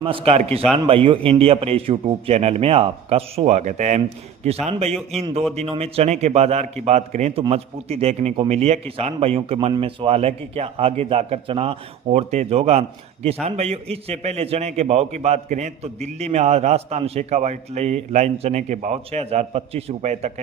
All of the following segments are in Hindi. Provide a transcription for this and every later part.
नमस्कार किसान भाइयों, इंडिया प्रेस यूट्यूब चैनल में आपका स्वागत है। किसान भाइयों, इन 2 दिनों में चने के बाजार की बात करें तो मजबूती देखने को मिली है। किसान भाइयों के मन में सवाल है कि क्या आगे जाकर चना और तेज होगा। किसान भाइयों, इससे पहले चने के भाव की बात करें तो दिल्ली में आज राजस्थान शेखा वाइट लाइन चने के भाव 6,025 रुपये तक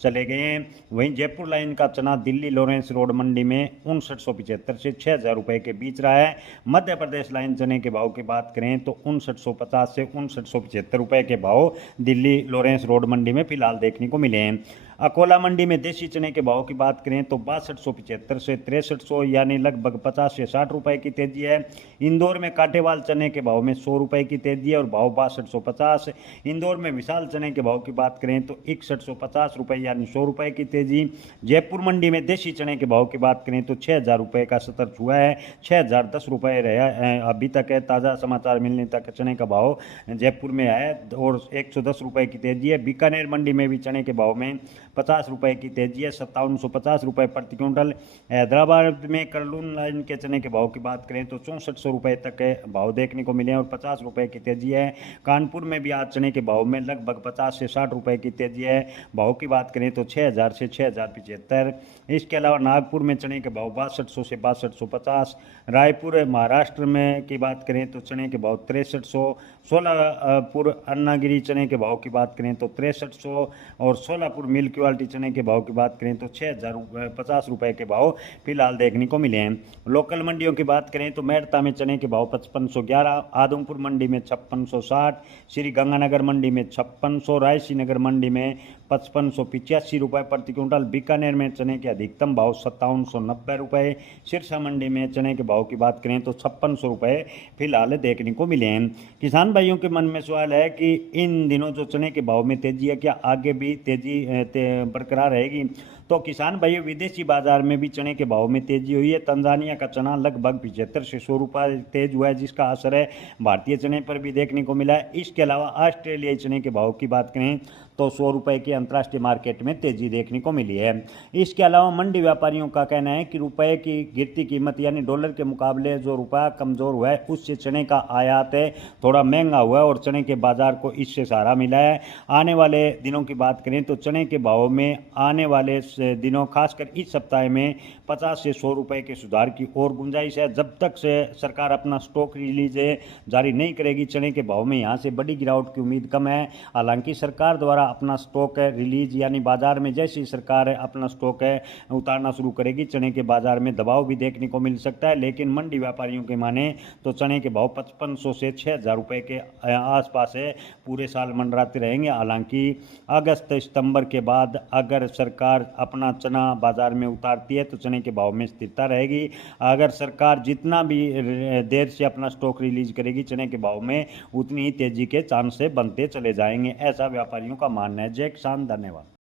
चले गए हैं। वहीं जयपुर लाइन का चना दिल्ली लॉरेंस रोड मंडी में 5975 से 6,000 रुपये के बीच रहा है। मध्य प्रदेश लाइन चने के भाव की बात करें तो 5950 से 5975 रुपये के भाव दिल्ली लॉरेंस रोड मंडी में फिलहाल देखने को मिले हैं। अकोला मंडी में देसी चने के भाव की बात करें तो 6275 से 6300 यानी लगभग 50 से 60 रुपए की तेजी है। इंदौर में कांटेवाल चने के भाव में 100 रुपए की तेजी है और भाव 6250। इंदौर में विशाल चने के भाव की बात करें तो 6150 रुपए यानी 100 रुपए की तेजी। जयपुर मंडी में देसी चने के भाव की बात करें तो 6,000 रुपये का सतर छुआ है। 6,010 रुपये रहा अभी तक है। ताज़ा समाचार मिलने तक चने का भाव जयपुर में है और 110 रुपये की तेजी है। बीकानेर मंडी में भी चने के भाव में 50 रुपये की तेजी है, 5750 रुपये प्रति क्विंटल। हैदराबाद में करलून लाइन के चने के भाव की बात करें तो 6400 रुपये तक के भाव देखने को मिले हैं और 50 रुपये की तेजी है। कानपुर में भी आज चने के भाव में लगभग 50 से 60 रुपये की तेजी है। भाव की बात करें तो 6,000 से 6,075। इसके अलावा नागपुर में चने के भाव 6200 से 6250। रायपुर महाराष्ट्र में की बात करें तो चने के भाव 6300। सोलापुर अन्नागिरी चने के भाव की बात करें तो 6300 और सोलापुर मिल्क क्वालिटी चने के भाव की बात करें तो 6,050 रुपये के भाव फिलहाल देखने को मिले हैं। लोकल मंडियों की बात करें तो मेड़ता में चने के भाव 5511, आदमपुर मंडी में 5660, श्री गंगानगर मंडी में 5600, रायसी नगर मंडी में 5585 रुपये प्रति क्विंटल। बीकानेर में चने के अधिकतम भाव 5790 रुपये। सिरसा मंडी में चने के भाव की बात करें तो 5600 रुपये फिलहाल देखने को मिले हैं। किसान भाइयों के मन में सवाल है कि इन दिनों जो चने के भाव में तेजी है, क्या आगे भी तेजी बरकरार रहेगी। तो किसान भाइयों, विदेशी बाजार में भी चने के भाव में तेजी हुई है। तंजानिया का चना लगभग 75 से 100 रुपये तेज हुआ है, जिसका असर है भारतीय चने पर भी देखने को मिला है। इसके अलावा ऑस्ट्रेलियाई चने के भाव की बात करें तो 100 रुपये की अंतर्राष्ट्रीय मार्केट में तेजी देखने को मिली है। इसके अलावा मंडी व्यापारियों का कहना है कि रुपये की गिरती कीमत यानी डॉलर के मुकाबले जो रुपया कमज़ोर हुआ है, उससे चने का आयात है थोड़ा महंगा हुआ है और चने के बाजार को इससे सहारा मिला है। आने वाले दिनों की बात करें तो चने के भाव में आने वाले दिनों खासकर इस सप्ताह में 50 से 100 रुपये के सुधार की और गुंजाइश है। जब तक से सरकार अपना स्टॉक रिलीज जारी नहीं करेगी, चने के भाव में यहाँ से बड़ी गिरावट की उम्मीद कम है। हालांकि सरकार द्वारा अपना स्टॉक रिलीज यानी बाजार में जैसी सरकार अपना स्टॉक उतारना शुरू करेगी, चने के बाजार में दबाव भी देखने को मिल सकता है। लेकिन मंडी व्यापारियों के माने तो चने के भाव 5500 से 6,000 रुपये के आसपास है, पूरे साल मंडराते रहेंगे। हालांकि अगस्त सितंबर के बाद अगर सरकार अपना चना बाजार में उतारती है तो चने के भाव में स्थिरता रहेगी। अगर सरकार जितना भी देर से अपना स्टॉक रिलीज करेगी, चने के भाव में उतनी ही तेजी के चांस बनते चले जाएंगे, ऐसा व्यापारियों का मानना है। जय किसान, धन्यवाद।